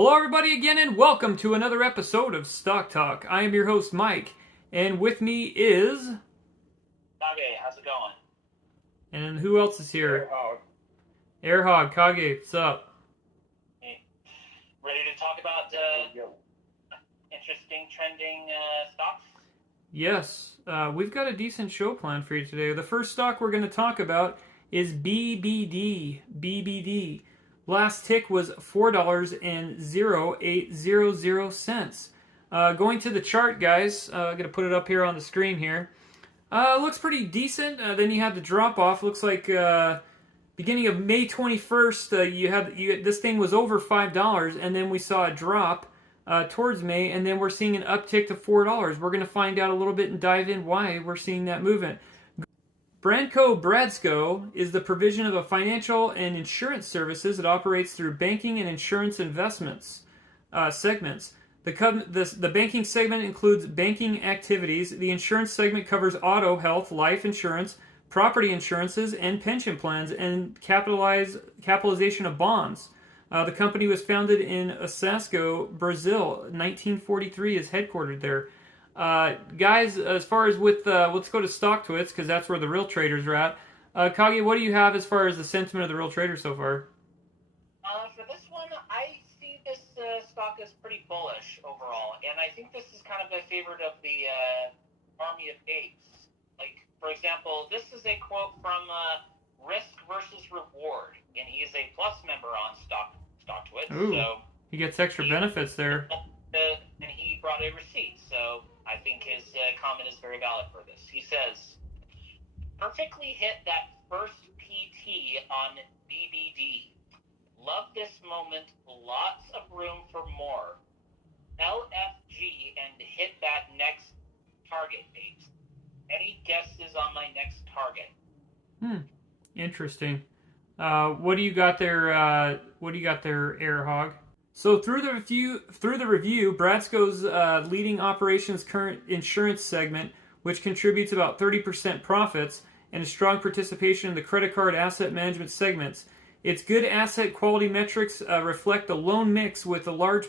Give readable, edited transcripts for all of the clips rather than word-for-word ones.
Hello everybody again and welcome to another episode of Stock Talk. I am your host Mike, and with me is... Kage, how's it going? And who else is here? Airhog. Airhog, Kage, what's up? Hey. Ready to talk about interesting trending stocks? Yes, we've got a decent show planned for you today. The first stock we're going to talk about is BBD. BBD. Last tick was $4.0800. Going to the chart, guys. I'm going to put it up here on the screen here. Looks pretty decent. Then you have the drop off. Looks like beginning of May 21st, this thing was over $5, and then we saw a drop towards May, and then we're seeing an uptick to $4. We're going to find out a little bit and dive in why we're seeing that movement. Banco Bradesco is the provision of a financial and insurance services that operates through banking and insurance investments segments. The banking segment includes banking activities. The insurance segment covers auto, health, life insurance, property insurances, and pension plans, and capitalization of bonds. The company was founded in Osasco, Brazil. 1943 is headquartered there. Guys, as far as with, let's go to StockTwits, because that's where the real traders are at. Kage, what do you have as far as the sentiment of the real traders so far? For this one, I see this stock as pretty bullish overall, and I think this is kind of a favorite of the army of apes. Like, for example, this is a quote from Risk versus Reward, and he is a Plus member on StockTwits. Ooh, so he gets extra benefits there. And he brought a receipt, so I think his comment is very valid for this. He says, perfectly hit that first PT on BBD. Love this moment, lots of room for more. LFG and hit that next target date. Any guesses on my next target? Interesting. What do you got there? Airhog? So through the review, Bradesco's leading operations current insurance segment, which contributes about 30% profits and a strong participation in the credit card asset management segments. Its good asset quality metrics reflect the loan mix with a large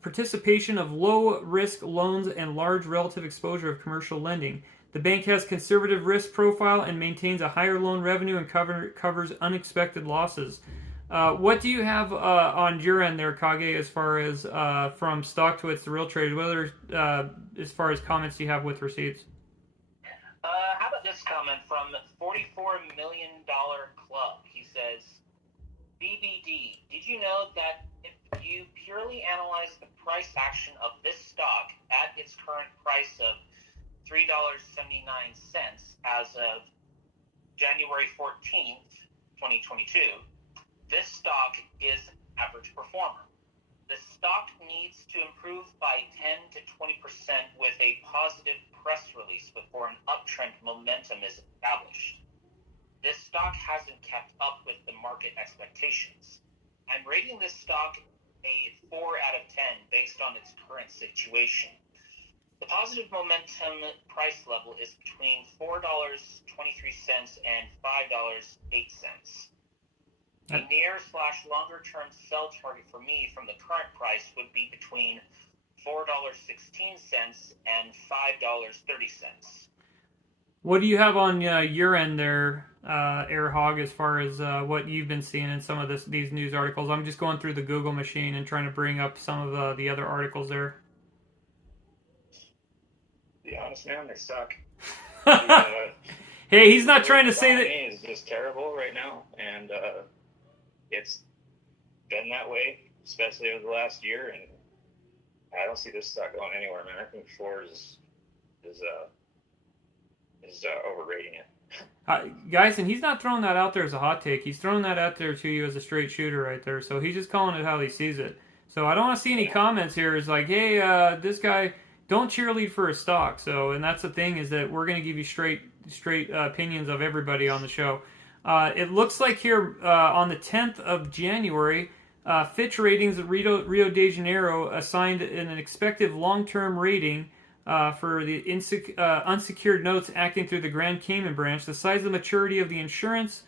participation of low-risk loans and large relative exposure of commercial lending. The bank has conservative risk profile and maintains a higher loan revenue and covers unexpected losses. What do you have on your end there, Kage, as far as from StockTwits, the real trade, whether as far as comments you have with receipts? How about this comment from $44 Million Club? He says, BBD, did you know that if you purely analyze the price action of this stock at its current price of $3.79 as of January 14th, 2022, this stock is average performer. The stock needs to improve by 10 to 20% with a positive press release before an uptrend momentum is established. This stock hasn't kept up with the market expectations. I'm rating this stock a 4 out of 10 based on its current situation. The positive momentum price level is between $4.23 and $5.08. A near/longer-term sell target for me from the current price would be between $4.16 and $5.30. What do you have on your end there, Airhog, as far as what you've been seeing in some of these news articles? I'm just going through the Google machine and trying to bring up some of the other articles there. To be honest, man, they suck. Hey, he's not trying to say that. It's just terrible right now, and it's been that way, especially over the last year, and I don't see this stock going anywhere, man. I think Ford is overrating it. Guys, and he's not throwing that out there as a hot take. He's throwing that out there to you as a straight shooter right there. So he's just calling it how he sees it. So I don't want to see any comments here. It's like, hey, this guy, don't cheerlead for a stock. So, and that's the thing, is that we're going to give you straight opinions of everybody on the show. It looks like here on the 10th of January, Fitch Ratings of Rio de Janeiro assigned an expected long-term rating for the unsecured notes acting through the Grand Cayman branch. The size of the maturity of the insurance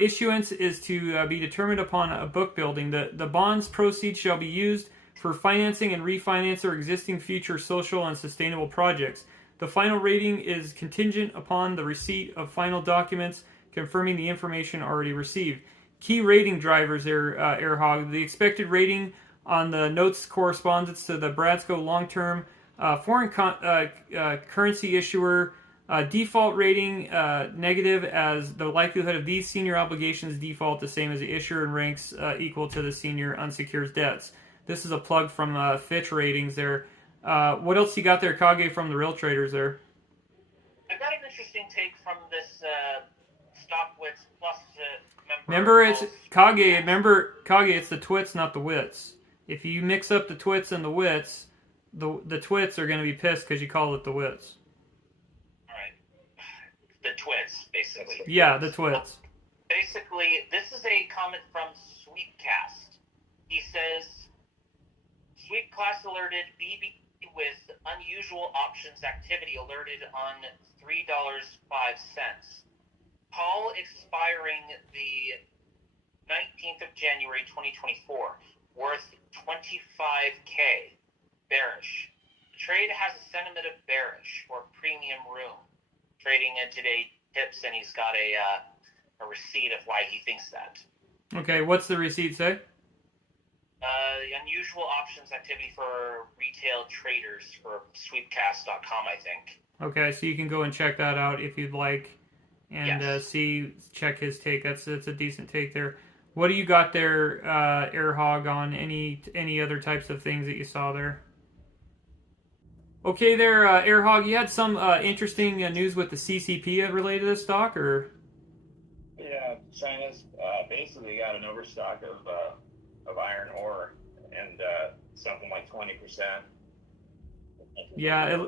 Issuance is to be determined upon a book building. The bonds proceeds shall be used for financing and refinance our existing future social and sustainable projects. The final rating is contingent upon the receipt of final documents confirming the information already received. Key rating drivers there, Airhog. The expected rating on the notes corresponds to the Bradesco long-term foreign currency issuer default rating negative, as the likelihood of these senior obligations default the same as the issuer and ranks equal to the senior unsecured debts. This is a plug from Fitch Ratings there. What else you got there, Kage, from the real traders there? I've got an interesting take from this StockWits Plus member. Remember, it's Kage. Remember, Kage. It's the twits, not the wits. If you mix up the twits and the wits, the twits are going to be pissed because you call it the wits. All right, the twits, basically. Yeah, the twits. Basically, this is a comment from Sweetcast. He says, Sweetcast alerted BB with unusual options activity alerted on $3.05. Call expiring the 19th of January 2024, worth 25K. Bearish. The trade has a sentiment of bearish or premium room. Trading intraday tips, and he's got a receipt of why he thinks that. Okay, what's the receipt say? Unusual options activity for retail traders for sweepcast.com, I think. Okay, so you can go and check that out if you'd like, and Yes. check his take. That's a decent take there. What do you got there, Airhog, on any other types of things that you saw there? Okay, there, Airhog, you had some interesting news with the CCP related to this stock, or? Yeah, China's basically got an overstock of iron ore, and something like 20%. Yeah,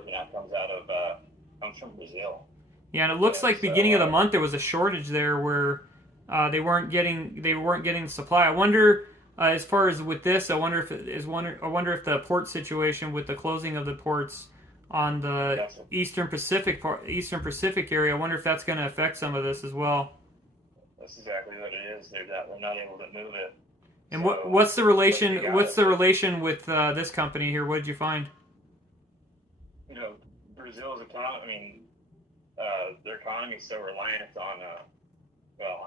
comes from Brazil. Yeah, and it looks like beginning of the month there was a shortage there where they weren't getting supply. I wonder, as far as with this, I wonder if the port situation with the closing of the ports on the Eastern Pacific area. I wonder if that's going to affect some of this as well. That's exactly what it is. They're not able to move it. And what's the relation? What's the relation with this company here? What did you find? Brazil's economy. I mean, their economy is so reliant on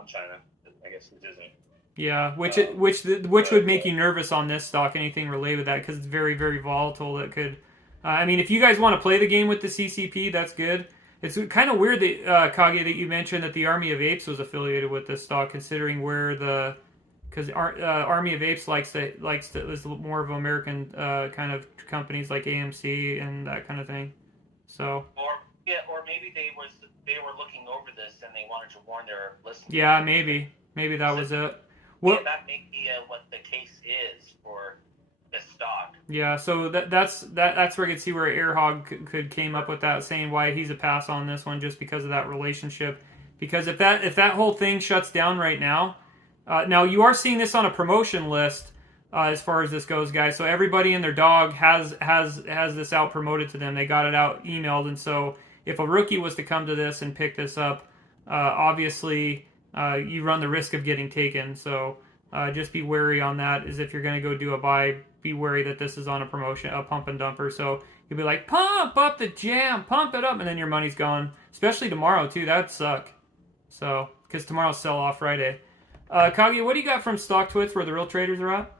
China. I guess which isn't. Yeah, which would make you nervous on this stock? Anything related with that, because it's very, very volatile. That could. I mean, if you guys want to play the game with the CCP, that's good. It's kind of weird that Kage, that you mentioned that the Army of Apes was affiliated with this stock, considering where because Army of Apes likes to is more of American kind of companies like AMC and that kind of thing. So. Or maybe they were looking over this and they wanted to warn their listeners. Yeah, maybe that was it. Well, that may be what the case is for this stock. Yeah, so that's where I could see where Airhog could came up with that, saying why he's a pass on this one, just because of that relationship. Because if that whole thing shuts down right now, now you are seeing this on a promotion list as far as this goes, guys. So everybody and their dog has this out promoted to them. They got it out emailed, and so if a rookie was to come to this and pick this up, obviously you run the risk of getting taken. So just be wary on that. As if you're going to go do a buy, be wary that this is on a promotion, a pump and dumper. So you'll be like, pump up the jam, pump it up, and then your money's gone. Especially tomorrow too. That'd suck. So because tomorrow's sell off Friday. Kage, what do you got from Stock Twits where the real traders are at?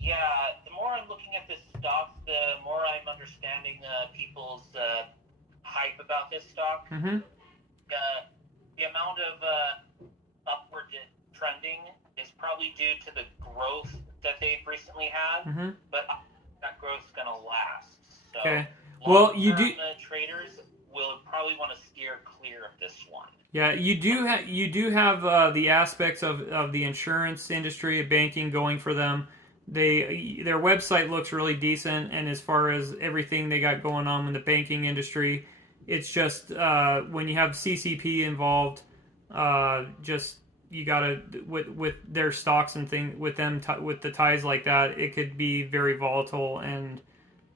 Yeah, the more I'm looking at this stock, the more I'm understanding people's hype about this stock. Mm-hmm. The amount of upward trending is probably due to the growth that they've recently had, mm-hmm. but that growth's going to last. So okay. Well, you do. Traders will probably want to steer clear of this one. Yeah, you do have the aspects of the insurance industry, of banking going for them. Their website looks really decent, and as far as everything they got going on in the banking industry, it's just when you have CCP involved, just you gotta with their stocks and things with them with the ties like that, it could be very volatile, and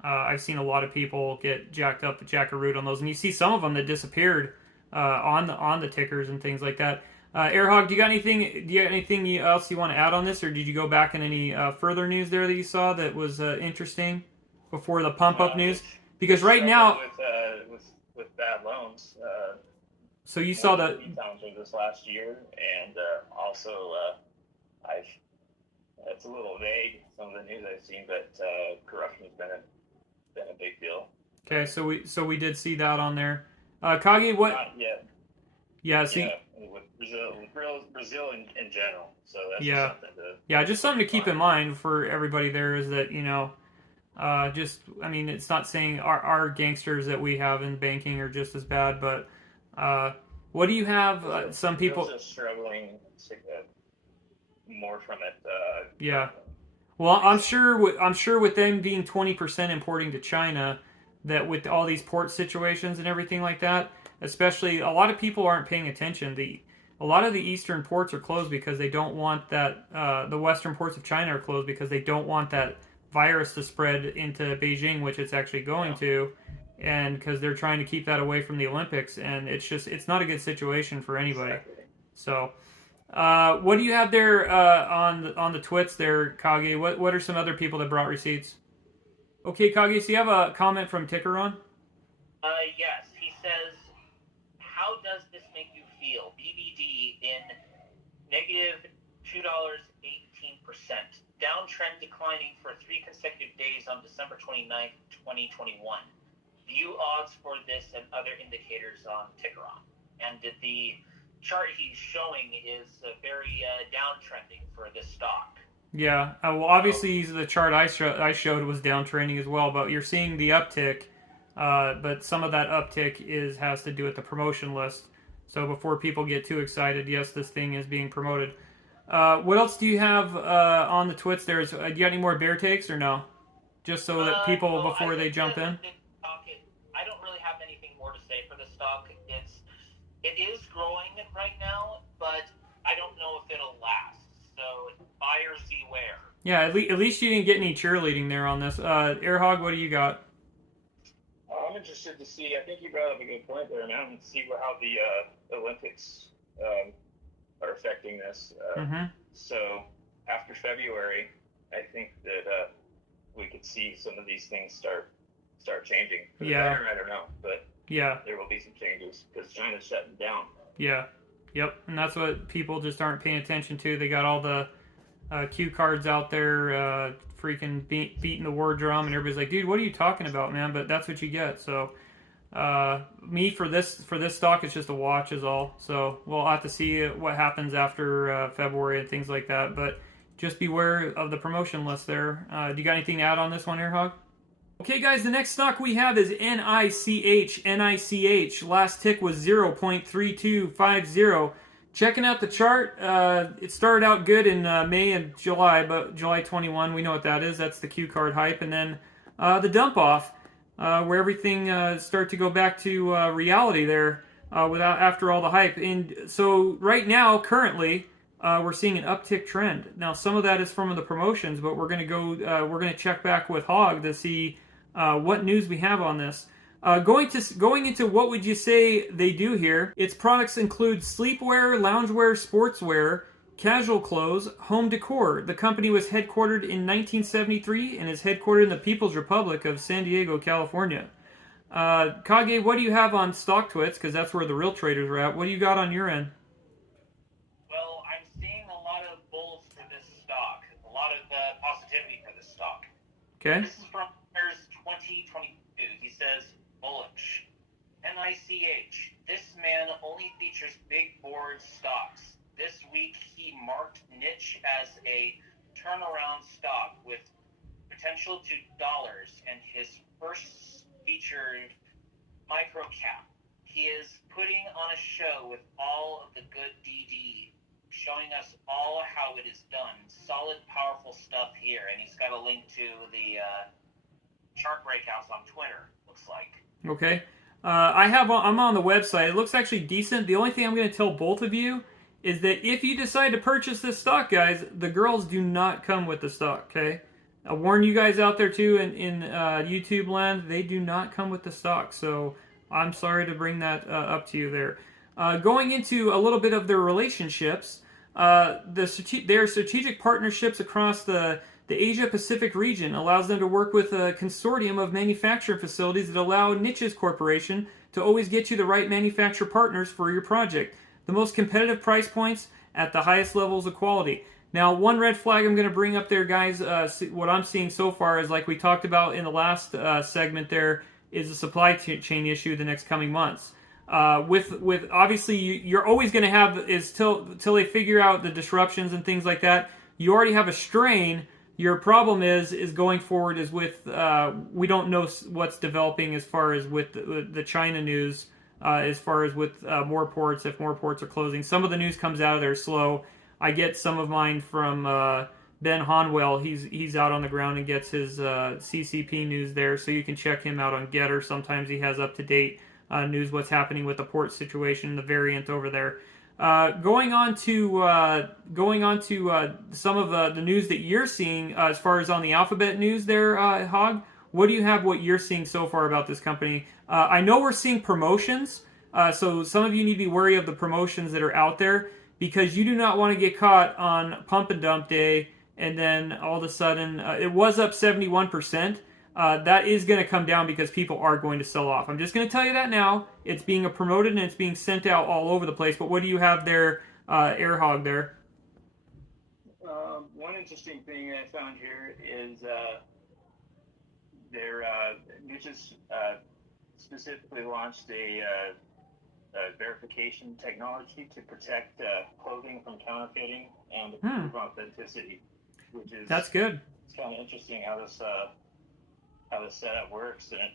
I've seen a lot of people get jackaroot on those, and you see some of them that disappeared on the tickers and things like that. Airhog, do you got anything else you want to add on this, or did you go back in any further news there that you saw that was interesting before the pump up news? Because right now, with bad loans. So you saw the challenges this last year, and also it's a little vague, some of the news I've seen, but corruption's been a big deal. Okay, so we did see that on there. Kage, what? Not yet. Yeah, see. Yeah, with Brazil in general. So that's just something to keep in mind for everybody there is that it's not saying our gangsters that we have in banking are just as bad, but what do you have? Some people just struggling to get more from it. Yeah. Well, I'm sure with them being 20% importing to China, that with all these port situations and everything like that, especially a lot of people aren't paying attention. A lot of the eastern ports are closed because they don't want that. The western ports of China are closed because they don't want that virus to spread into Beijing, which it's actually going to, and because they're trying to keep that away from the Olympics, and it's not a good situation for anybody. So, what do you have there on the twits there, Kage? What are some other people that brought receipts? Okay, Kage, so you have a comment from Tickeron? Yes. He says, how does this make you feel? BBD in negative $2.18%. Downtrend declining for 3 consecutive days on December 29th, 2021. View odds for this and other indicators on Tickeron. And the chart he's showing is very downtrending for this stock. Yeah, well, obviously the chart I showed was downtrending as well, but you're seeing the uptick. But some of that uptick has to do with the promotion list. So before people get too excited, yes, this thing is being promoted. What else do you have on the twits there? Do you got any more bear takes or no? Just so that people, before they jump in? I don't really have anything more to say for the stock. It is growing right now, but I don't know if it'll last. So buyers beware. Yeah, at least you didn't get any cheerleading there on this. Airhog, what do you got? I'm interested to see. I think you brought up a good point there, man. See how the Olympics are affecting this. So after February, I think that we could see some of these things start changing. For the better, I don't know, but there will be some changes because China's shutting down. Yeah. Yep, and that's what people just aren't paying attention to. They got all the cue cards out there, freaking beating the war drum, and everybody's like, "Dude, what are you talking about, man?" But that's what you get. So, me for this stock, it's just a watch, is all. So we'll have to see what happens after February and things like that. But just beware of the promotion list there. Do you got anything to add on this one, Airhog? Okay, guys, the next stock we have is NICH. NICH. Last tick was 0.3250. Checking out the chart, it started out good in May and July, but July 21, we know what that is. That's the Q card hype. And then the dump off, where everything started to go back to reality there after all the hype. And so right now, currently, we're seeing an uptick trend. Now, some of that is from the promotions, but we're going to check back with Hog to see what news we have on this. Going into what would you say they do here? Its products include sleepwear, loungewear, sportswear, casual clothes, home decor. The company was headquartered in 1973 and is headquartered in the People's Republic of San Diego, California. Kage, what do you have on stock twits? Because that's where the real traders are at. What do you got on your end? Well, I'm seeing a lot of bulls for this stock. A lot of positivity for this stock. Okay. This is from 2022. He says, bullish. NICH. This man only features big board stocks. This week he marked NICH as a turnaround stock with potential to dollars and his first featured micro cap. He is putting on a show with all of the good DD, showing us all how it is done. Solid, powerful stuff here, and he's got a link to the chart breakouts on Twitter, looks like. Okay. I'm on the website. It looks actually decent. The only thing I'm going to tell both of you is that if you decide to purchase this stock, guys, the girls do not come with the stock, okay? I'll warn you guys out there, too, in YouTube land, they do not come with the stock. So I'm sorry to bring that up to you there. Going into a little bit of their relationships, their strategic partnerships across the Asia Pacific region allows them to work with a consortium of manufacturing facilities that allow Nitches Corporation to always get you the right manufacturer partners for your project. The most competitive price points at the highest levels of quality. Now, one red flag I'm going to bring up there, guys, what I'm seeing so far is, like we talked about in the last segment there, is a supply chain issue the next coming months. With obviously, you're always going to have, is till they figure out the disruptions and things like that, you already have a strain. Your problem is going forward is with, we don't know what's developing as far as with the China news, as far as with more ports, if more ports are closing. Some of the news comes out of there slow. I get some of mine from Ben Honwell. He's out on the ground and gets his CCP news there, so you can check him out on Getter. Sometimes he has up-to-date news, what's happening with the port situation, the variant over there. Going on to some of the news that you're seeing as far as on the Alphabet news there, Hog. What do you have? What you're seeing so far about this company? I know we're seeing promotions, so some of you need to be wary of the promotions that are out there, because you do not want to get caught on pump and dump day, and then all of a sudden it was up 71%. That is going to come down because people are going to sell off. I'm just going to tell you that now. It's being promoted and it's being sent out all over the place. But what do you have there, Air Hog, there? One interesting thing I found here is their Nitches specifically launched a verification technology to protect clothing from counterfeiting and improve authenticity, which is that's good. It's kind of interesting how this setup works, and it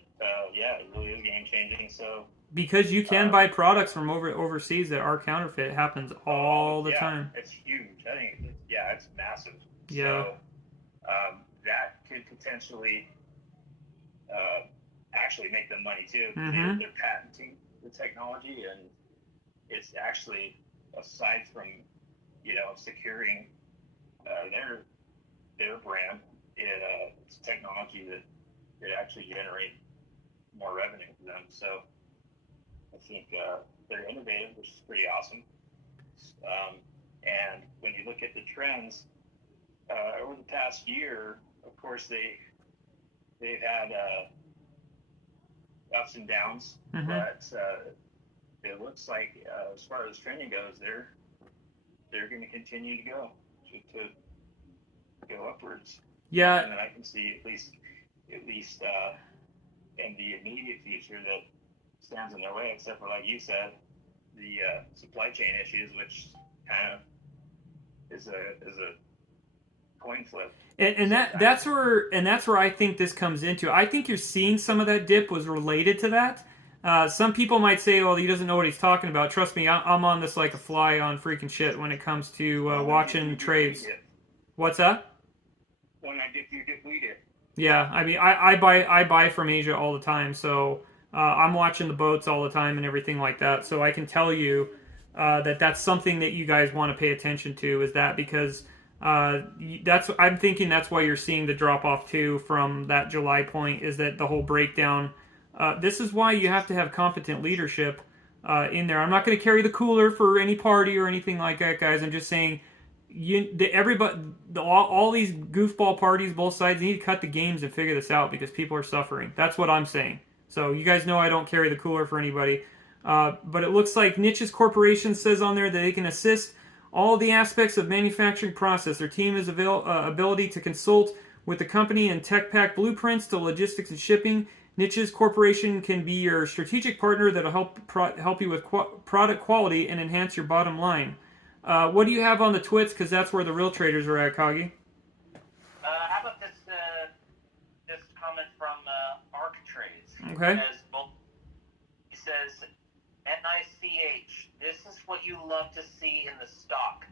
really is game changing. So because you can buy products from overseas that are counterfeit, it happens all the time. It's huge. I think it's massive. Yeah. So that could potentially actually make them money too. Mm-hmm. They're patenting the technology, and it's actually, aside from securing their brand, it's technology that actually generate more revenue for them. So I think they're innovative, which is pretty awesome. And when you look at the trends over the past year, of course they've had ups and downs, but it looks like as far as trending goes, they're going to continue to go upwards. Yeah, and then I can see at least in the immediate future that stands in their way, except for, like you said, the supply chain issues, which kind of is a coin flip. And that's where I think this comes into. I think you're seeing some of that dip was related to that. Some people might say, "Well, he doesn't know what he's talking about." Trust me, I'm on this like a fly on freaking shit when it comes to watching trades. What's that? When I dip, you dip, we dip. Yeah, I mean, I buy from Asia all the time, so I'm watching the boats all the time and everything like that. So I can tell you that's something that you guys want to pay attention to. Is that because I'm thinking that's why you're seeing the drop off too from that July point. Is that the whole breakdown? This is why you have to have competent leadership in there. I'm not going to carry the cooler for any party or anything like that, guys. I'm just saying. All these goofball parties, both sides, need to cut the games and figure this out because people are suffering. That's what I'm saying. So you guys know I don't carry the cooler for anybody. But it looks like Nitches Corporation says on there that they can assist all the aspects of manufacturing process. Their team has ability to consult with the company and tech pack blueprints to logistics and shipping. Nitches Corporation can be your strategic partner that will help you with product quality and enhance your bottom line. What do you have on the twits? Because that's where the real traders are at, Kagi. How about this comment from Arc Trades? Okay. He says, NICH, this is what you love to see in the stock.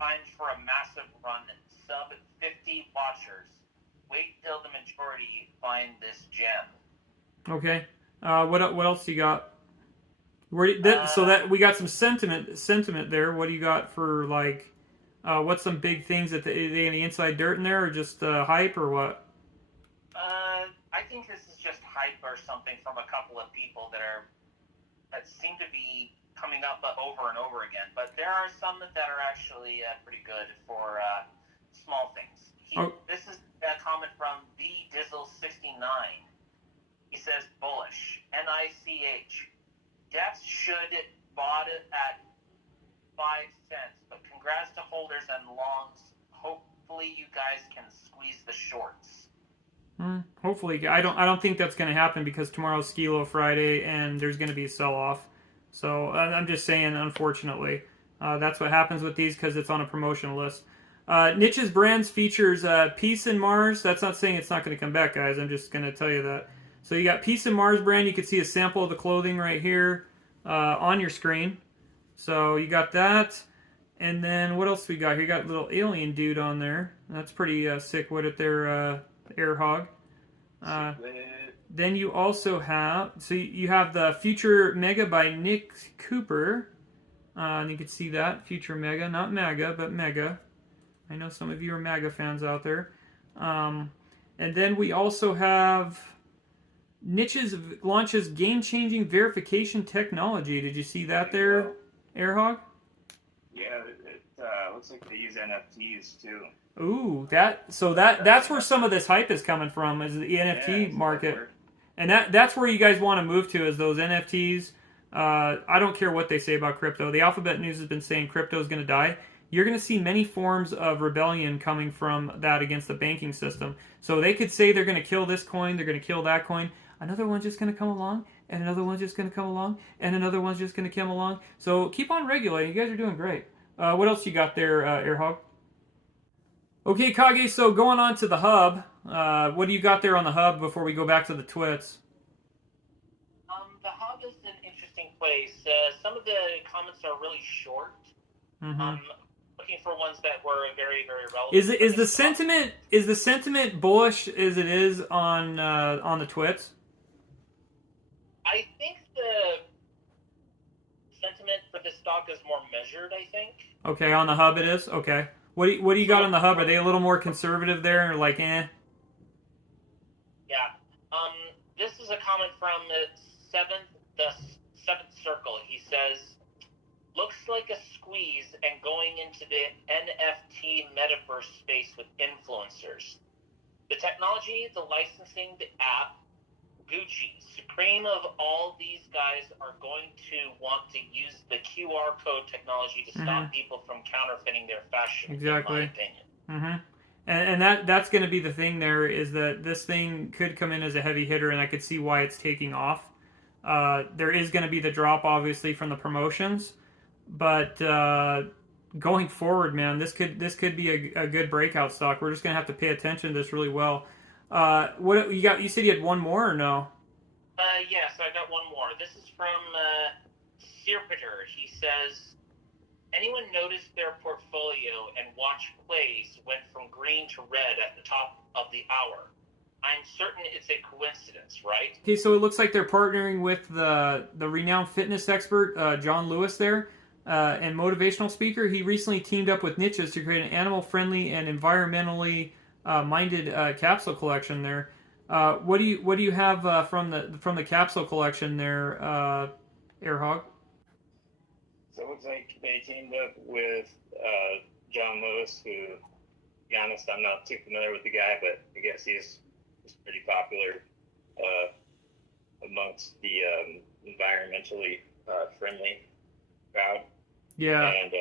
Time for a massive run, sub 50 watchers. Wait till the majority find this gem. Okay. What else you got? So that we got some sentiment there. What do you got for what's some big things that they in the inside dirt in there, or just hype, or what? I think this is just hype or something from a couple of people that seem to be coming up over and over again. But there are some that are actually pretty good for small things. This is a comment from the Dizzle69. He says bullish, NICH. Debts should bought it at 5 cents, but congrats to holders and longs. Hopefully you guys can squeeze the shorts. Hopefully. I don't think that's going to happen because tomorrow's Skilo Friday and there's going to be a sell-off. So I'm just saying, unfortunately. That's what happens with these because it's on a promotional list. Nitches Brands features Peace and Mars. That's not saying it's not going to come back, guys. I'm just going to tell you that. So you got Peace and Mars brand. You can see a sample of the clothing right here on your screen. So you got that. And then what else we got here? You got a little alien dude on there. That's pretty sick with it there, Air Hog. Then you also have, so you have the Future Mega by Nick Cooper. And you can see that, Future Mega, not MAGA, but Mega. I know some of you are MAGA fans out there. And then we also have Nitches launches game-changing verification technology. Did you see that there, Air Hog? Yeah, it looks like they use NFTs too. Ooh, that's where some of this hype is coming from, is the NFT market. And that's where you guys want to move to, is those NFTs. I don't care what they say about crypto. The Alphabet News has been saying crypto is going to die. You're going to see many forms of rebellion coming from that against the banking system. So they could say they're going to kill this coin, they're going to kill that coin. Another one's just going to come along, and another one's just going to come along, and another one's just going to come along. So keep on regulating. You guys are doing great. What else you got there, Airhog? Okay, Kage, so going on to the hub. What do you got there on the hub before we go back to the twits? The hub is an interesting place. Some of the comments are really short. Looking for ones that were very, very relevant. Is the sentiment bullish as it is on the twits? I think the sentiment for this stock is more measured, I think. Okay, on the hub it is? Okay. What do you got on the hub? Are they a little more conservative there, or like, eh? Yeah. This is a comment from the seventh circle. He says, looks like a squeeze and going into the NFT metaverse space with influencers. The technology, the licensing, the app, Gucci, Supreme of all these guys are going to want to use the QR code technology to stop people from counterfeiting their fashion, exactly. in my opinion. And that's going to be the thing there, is that this thing could come in as a heavy hitter, and I could see why it's taking off. There is going to be the drop, obviously, from the promotions, but going forward, man, this could be a good breakout stock. We're just going to have to pay attention to this really well. What you got? You said you had one more, or no? Yes, I got one more. This is from Sirpiter. He says, anyone notice their portfolio and watch plays went from green to red at the top of the hour? I'm certain it's a coincidence, right? Okay, so it looks like they're partnering with the renowned fitness expert, John Lewis there, and motivational speaker. He recently teamed up with Nitches to create an animal-friendly and environmentally minded capsule collection there. What do you have from the capsule collection there, Airhog? So it looks like they teamed up with John Lewis, who, to be honest, I'm not too familiar with the guy, but I guess he's pretty popular amongst the environmentally friendly crowd. Yeah. And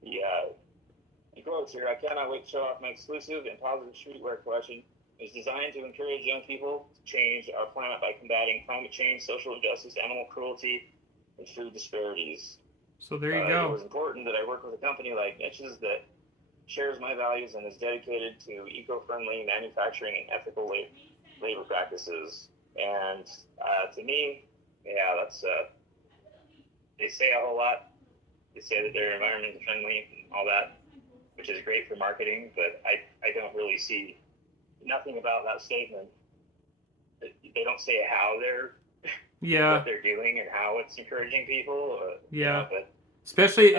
he quotes here, I cannot wait to show off my exclusive and positive streetwear collection. It is designed to encourage young people to change our planet by combating climate change, social injustice, animal cruelty, and food disparities. So there you go. It was important that I work with a company like Nitches that shares my values and is dedicated to eco-friendly manufacturing and ethical labor practices. And to me, yeah, that's they say a whole lot. They say that they're environmentally friendly and all that, which is great for marketing, but I don't really see nothing about that statement. They don't say how they're what they're doing and how it's encouraging people. But especially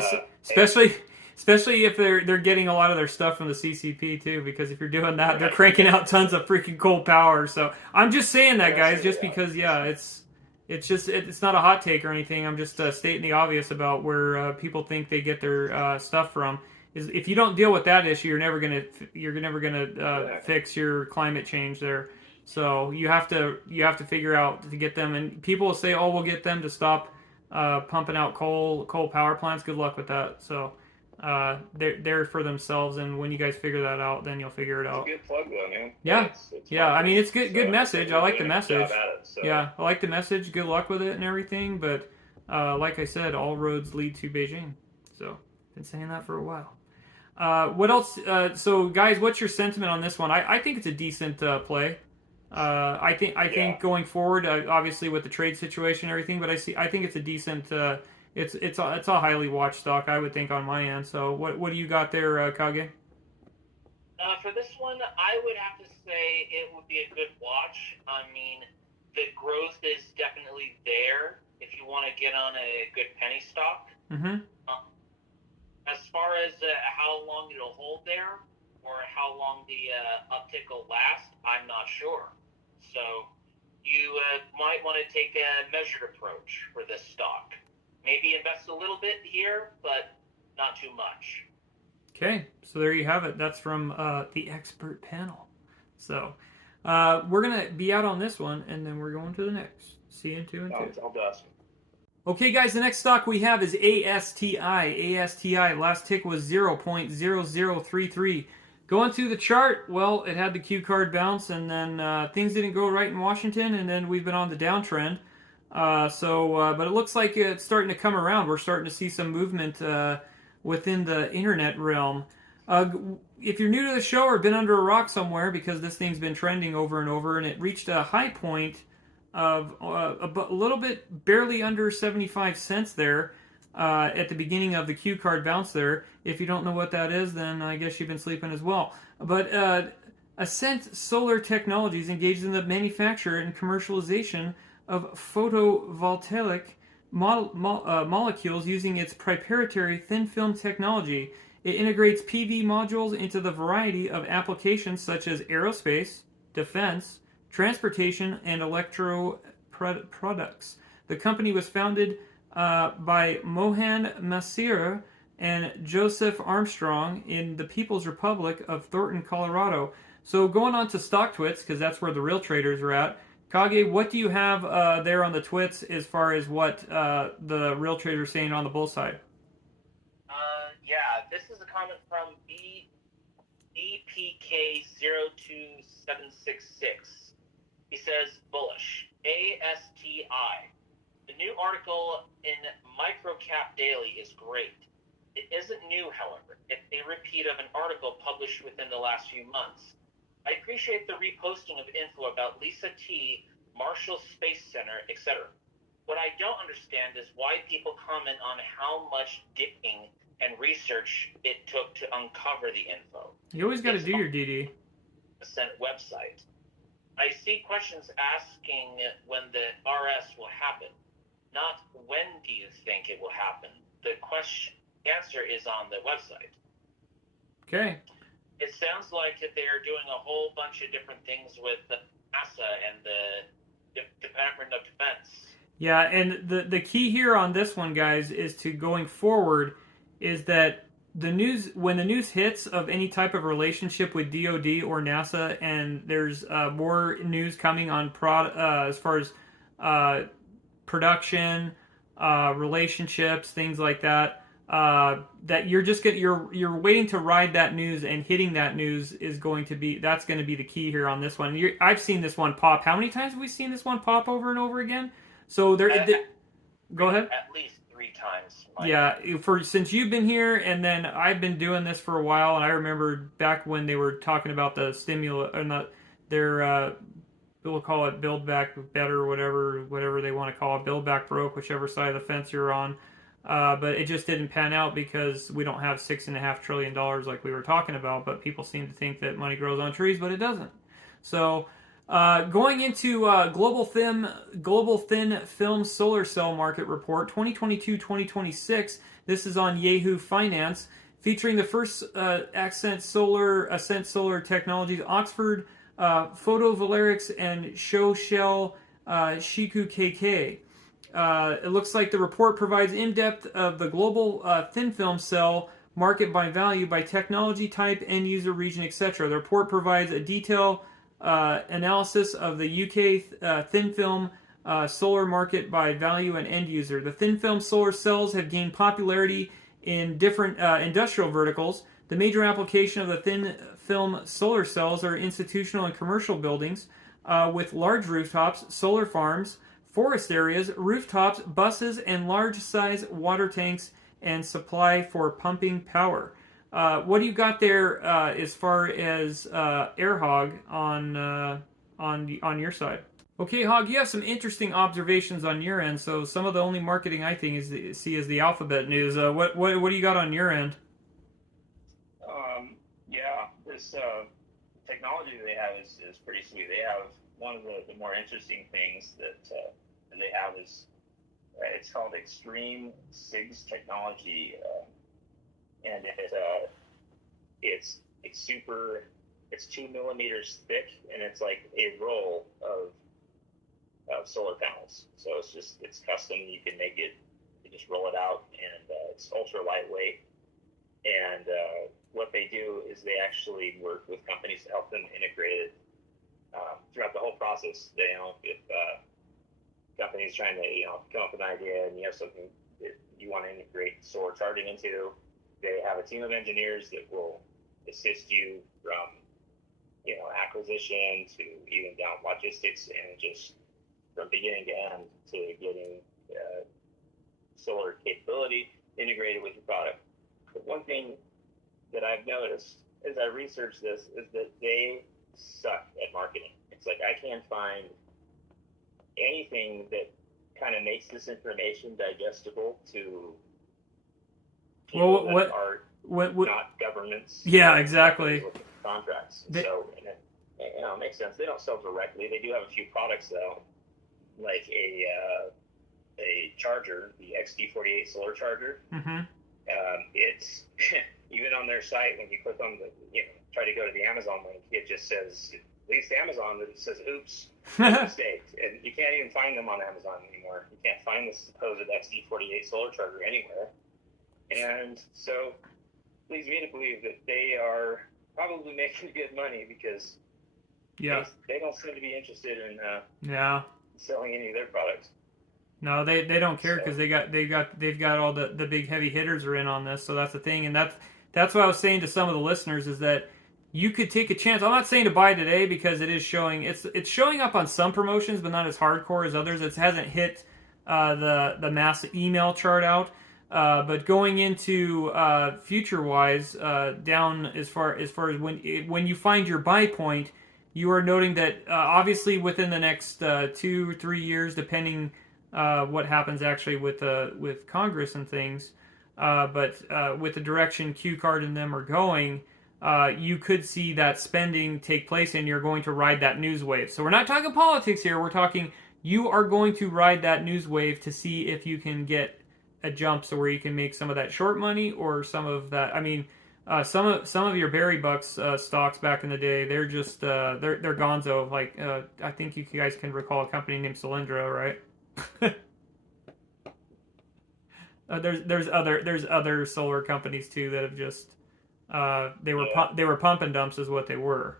if they're getting a lot of their stuff from the CCP too, because if you're doing that, they're cranking out tons of freaking coal power. So I'm just saying that, guys, just because It's not a hot take or anything. I'm just stating the obvious about where people think they get their stuff from. Is if you don't deal with that issue, you're never gonna fix your climate change there. So you have to figure out to get them. And people will say, oh, we'll get them to stop pumping out coal power plants. Good luck with that. So they're for themselves, and when you guys figure that out, then you'll figure it out. It's a good plug though, man. Yeah, it's yeah. I fun. mean, it's good message. I like the message. So. Yeah, I like the message. Good luck with it and everything. But like I said, all roads lead to Beijing. So been saying that for a while. What else? So guys, what's your sentiment on this one? I think it's a decent play. I think going forward, obviously with the trade situation and everything, but I think it's a decent. It's a highly watched stock, I would think, on my end. So what do you got there, Kage? For this one, I would have to say it would be a good watch. I mean, the growth is definitely there if you want to get on a good penny stock. Mm-hmm. As far as how long it'll hold there or how long the uptick will last, I'm not sure. So you might want to take a measured approach for this stock. Maybe invest a little bit here, but not too much. Okay, so there you have it. That's from the expert panel. So we're going to be out on this one, and then we're going to the next. See you in 2 and 2. I'll dust. Okay, guys, the next stock we have is ASTI. ASTI, last tick was 0.0033. Going through the chart, well, it had the Q card bounce, and then things didn't go right in Washington, and then we've been on the downtrend. But it looks like it's starting to come around. We're starting to see some movement within the internet realm. If you're new to the show or been under a rock somewhere, because this thing's been trending over and over, and it reached a high point of a little bit, barely under 75 cents there at the beginning of the Q card bounce there. If you don't know what that is, then I guess you've been sleeping as well. But Ascent Solar Technologies engaged in the manufacture and commercialization of photovoltaic molecules using its proprietary thin film technology. It integrates PV modules into the variety of applications such as aerospace, defense, transportation, and electro products. The company was founded by Mohan Masir and Joseph Armstrong in the People's Republic of Thornton, Colorado. So going on to stock twits, because that's where the real traders are at. Kage, what do you have there on the twits as far as what the real traders saying on the bull side? Yeah, this is a comment from BPK02766. He says, bullish, ASTI. The new article in Microcap Daily is great. It isn't new, however. It's a repeat of an article published within the last few months. I appreciate the reposting of info about Lisa T, Marshall Space Center, etc. What I don't understand is why people comment on how much digging and research it took to uncover the info. You always got to do your DD. Ascent website. I see questions asking when the RS will happen, not when do you think it will happen. The answer is on the website. Okay. It sounds like that they're doing a whole bunch of different things with NASA and the Department of Defense. Yeah, and the key here on this one, guys, is to going forward is that the news, when the news hits of any type of relationship with DoD or NASA, and there's more news coming on as far as production, relationships, things like that. That you're waiting to ride that news, and hitting that news is going to be the key here on this one. I've seen this one pop. How many times have we seen this one pop over and over again? So go ahead. At least 3 times. Yeah, since you've been here, and then I've been doing this for a while, and I remember back when they were talking about the stimulus, or not their we'll call it Build Back Better, or whatever they want to call it, Build Back Broke, whichever side of the fence you're on. But it just didn't pan out because we don't have $6.5 trillion like we were talking about. But people seem to think that money grows on trees, but it doesn't. So going into Global Thin Film Solar Cell Market Report 2022-2026. This is on Yahoo Finance, featuring the first Ascent Solar Technologies, Oxford Photovoltaics, and Show Shell Shiku KK. It looks like the report provides in-depth of the global thin film cell market by value, by technology type, end user region, etc. The report provides a detailed analysis of the UK thin film solar market by value and end user. The thin film solar cells have gained popularity in different industrial verticals. The major application of the thin film solar cells are institutional and commercial buildings with large rooftops, solar farms, forest areas, rooftops, buses, and large-size water tanks and supply for pumping power. What do you got there as far as Air Hog on your side? Okay, Hog, you have some interesting observations on your end. So some of the only marketing I think see is the Alphabet news. What do you got on your end? Yeah, this technology they have is pretty sweet. They have one of the more interesting things that they have is it's called Extreme SIGS technology, and it's 2 millimeters thick, and it's like a roll of solar panels. So it's custom. You can make it, you just roll it out, and it's ultra lightweight. And what they do is they actually work with companies to help them integrate it throughout the whole process. If companies trying to come up with an idea and you have something that you want to integrate solar charging into, they have a team of engineers that will assist you from acquisition to even down logistics and just from beginning to end to getting solar capability integrated with your product. But one thing that I've noticed as I researched this is that they suck at marketing. It's like I can't find anything that kind of makes this information digestible to people that are not governments. Yeah, exactly. Contracts. It makes sense. They don't sell directly. They do have a few products though, like a charger, the XT48 solar charger. Mm-hmm. It's even on their site when you click on try to go to the Amazon link, it just says, at least Amazon, it says oops, mistake, and you can't even find them on Amazon anymore. You can't find this supposed XT48 solar charger anywhere, and so leads me to believe that they are probably making good money because they don't seem to be interested in selling any of their products. No, they don't care because they've got all the big heavy hitters are in on this. So that's the thing, and that's what I was saying to some of the listeners is that you could take a chance. I'm not saying to buy today because it is showing it's showing up on some promotions, but not as hardcore as others. It hasn't hit the mass email chart out. But going into future wise, down as far as when you find your buy point, you are noting that obviously within the next 2 or 3 years, depending what happens actually with Congress and things, but with the direction Q Card and them are going, you could see that spending take place, and you're going to ride that news wave. So we're not talking politics here. We're talking you are going to ride that news wave to see if you can get a jump, so where you can make some of that short money or some of that. I mean, some of your Berry Bucks stocks back in the day, they're just they're gonzo. Like I think you guys can recall a company named Solyndra, right? There's other solar companies too that have just they were pump and dumps is what they were.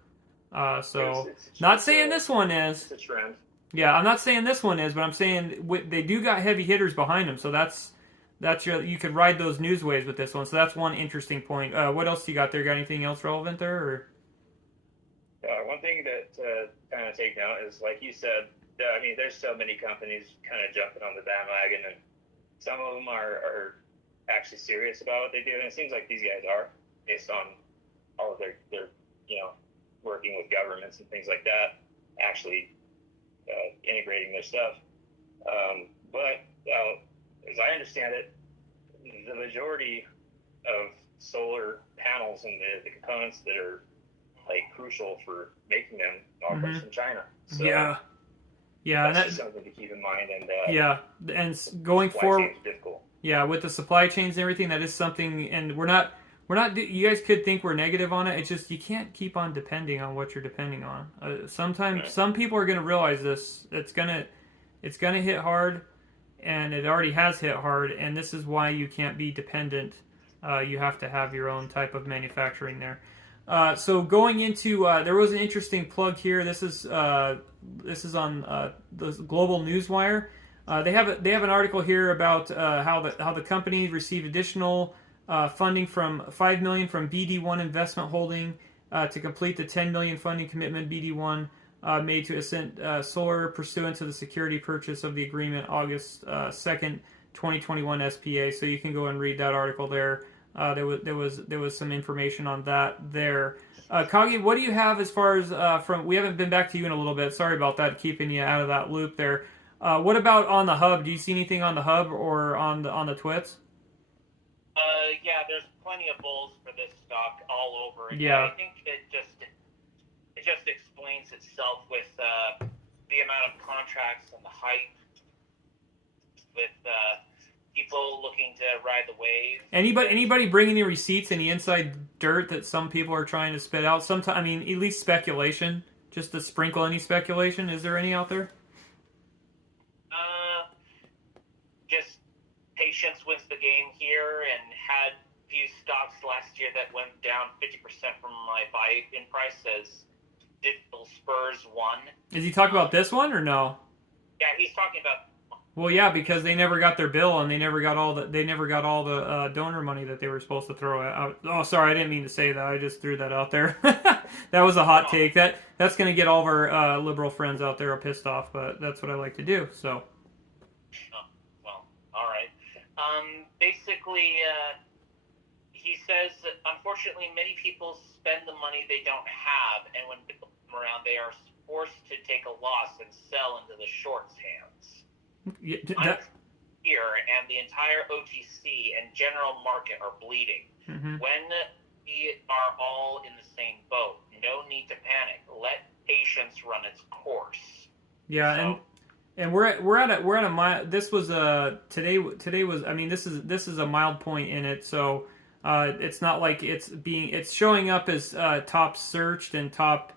So not saying this one is. It's a trend. Yeah, I'm not saying this one is, but I'm saying they do got heavy hitters behind them. So you could ride those news waves with this one. So that's one interesting point. What else you got there? Got anything else relevant there? Or? One thing that kind of take note is, like you said, I mean, there's so many companies kind of jumping on the bandwagon, and some of them are actually serious about what they do, and it seems like these guys are, based on all of their working with governments and things like that, actually integrating their stuff. But as I understand it, the majority of solar panels and the components that are like crucial for making them are from China. So that's just something to keep in mind. And and going forward, with the supply chains and everything, that is something. And we're not. You guys could think we're negative on it. It's just you can't keep on depending on what you're depending on. Sometimes some people are going to realize this. It's going to hit hard, and it already has hit hard, and this is why you can't be dependent. You have to have your own type of manufacturing there. So going into, there was an interesting plug here. This is on the Global Newswire. They have an article here about how the company received additional funding from $5 million from BD1 Investment Holding to complete the $10 million funding commitment BD1 made to Ascent Solar pursuant to the security purchase of the agreement August 2nd, 2021 SPA. So you can go and read that article there. There was some information on that there. Kagi, what do you have as far as from? We haven't been back to you in a little bit. Sorry about that, keeping you out of that loop there. What about on the hub? Do you see anything on the hub or on the twits? Yeah, there's plenty of bulls for this stock all over. Yeah. I think it just explains itself with the amount of contracts and the hype with people looking to ride the wave. Anybody bring any receipts, any inside dirt that some people are trying to spit out? Sometimes, I mean, at least speculation, just to sprinkle any speculation. Is there any out there? Just patience wins the game here, and had a few stocks last year that went down 50% from my buy-in price as Digital Spurs won. Is he talking about this one or no? Yeah, he's talking about. Well, yeah, because they never got their bill and they never got all the donor money that they were supposed to throw out. Oh, sorry, I didn't mean to say that. I just threw that out there. That was a hot take. That's going to get all of our liberal friends out there pissed off, but that's what I like to do. So. All right. Basically, he says that unfortunately many people spend the money they don't have, and when people come around, they are forced to take a loss and sell into the short's hands. Yeah, Here and the entire OTC and general market are bleeding. Mm-hmm. When we are all in the same boat, no need to panic. Let patience run its course. Yeah, so, and we're at a mild. This was today was. I mean, this is a mild point in it. So it's not like it's showing up as top searched and top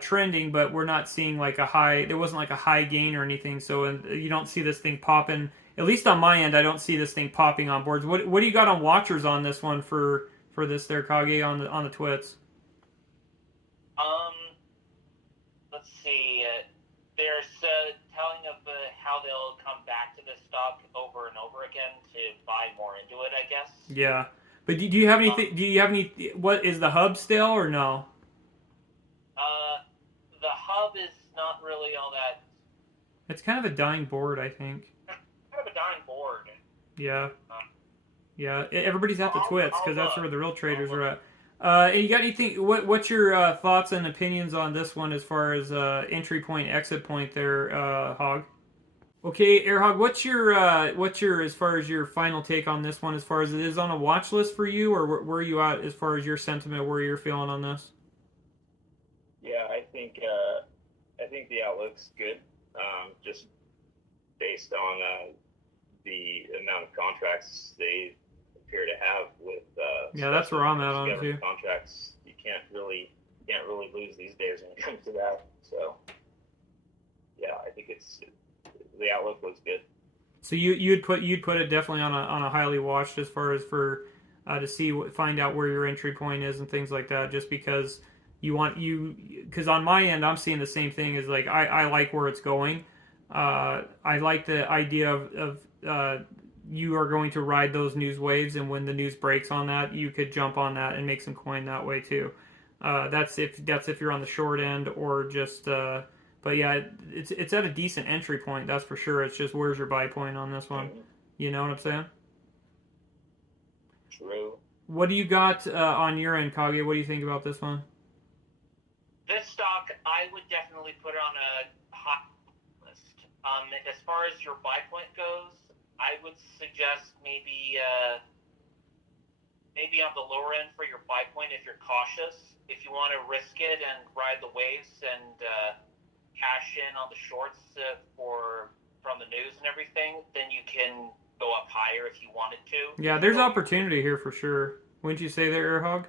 trending, but we're not seeing like a high. There wasn't like a high gain or anything. So you don't see this thing popping. At least on my end, I don't see this thing popping on boards. What do you got on watchers on this one for this there, Kage, on the twits? Let's see. There's telling of how they'll come back to this stock over and over again to buy more into it, I guess. Yeah, but do you have anything? Do you have any? What is the hub still or no? The hub is not really all that. It's kind of a dying board, I think. Kind of a dying board. Yeah. Yeah, everybody's at the twits because that's where the real traders are at. And you got anything? What's your thoughts and opinions on this one as far as entry point, exit point there, Hog? Okay, Airhog, what's your as far as your final take on this one? As far as it is on a watch list for you, or where are you at as far as your sentiment, where you're feeling on this? Yeah, I think the outlook's good. Just based on the amount of contracts they appear to have with yeah, that's where I'm at on too. Contracts, you can't really lose these days when it comes to that. So yeah, I think the outlook looks good. So you'd put it definitely on a highly watched as far as for to find out where your entry point is and things like that, just because because on my end I'm seeing the same thing as like I like where it's going. I like the idea of you are going to ride those news waves, and when the news breaks on that, you could jump on that and make some coin that way too. That's if you're on the short end or just. But yeah, it's at a decent entry point, that's for sure. It's just where's your buy point on this one? You know what I'm saying? True. What do you got on your end, Kage? What do you think about this one? This stock, I would definitely put it on a hot list. As far as your buy point goes, I would suggest maybe on the lower end for your buy point if you're cautious. If you want to risk it and ride the waves and cash in on the shorts from the news and everything, then you can go up higher if you wanted to. Yeah, there's opportunity here for sure. Wouldn't you say there, Airhog?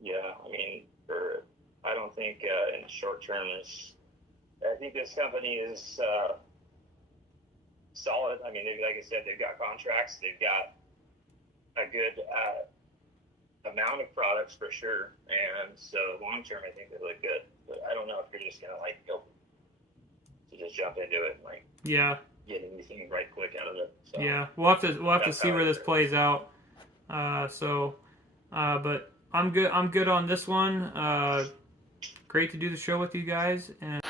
Yeah, I mean, I don't think in the short term I think this company is solid. I mean, like I said, they've got contracts. They've got a good amount of products for sure. And so long term, I think they look good. But I don't know if you're just going to like go to just jump into it and like get anything right quick out of it. So yeah, we'll have to see where this plays out. But I'm good on this one. Great to do the show with you guys, and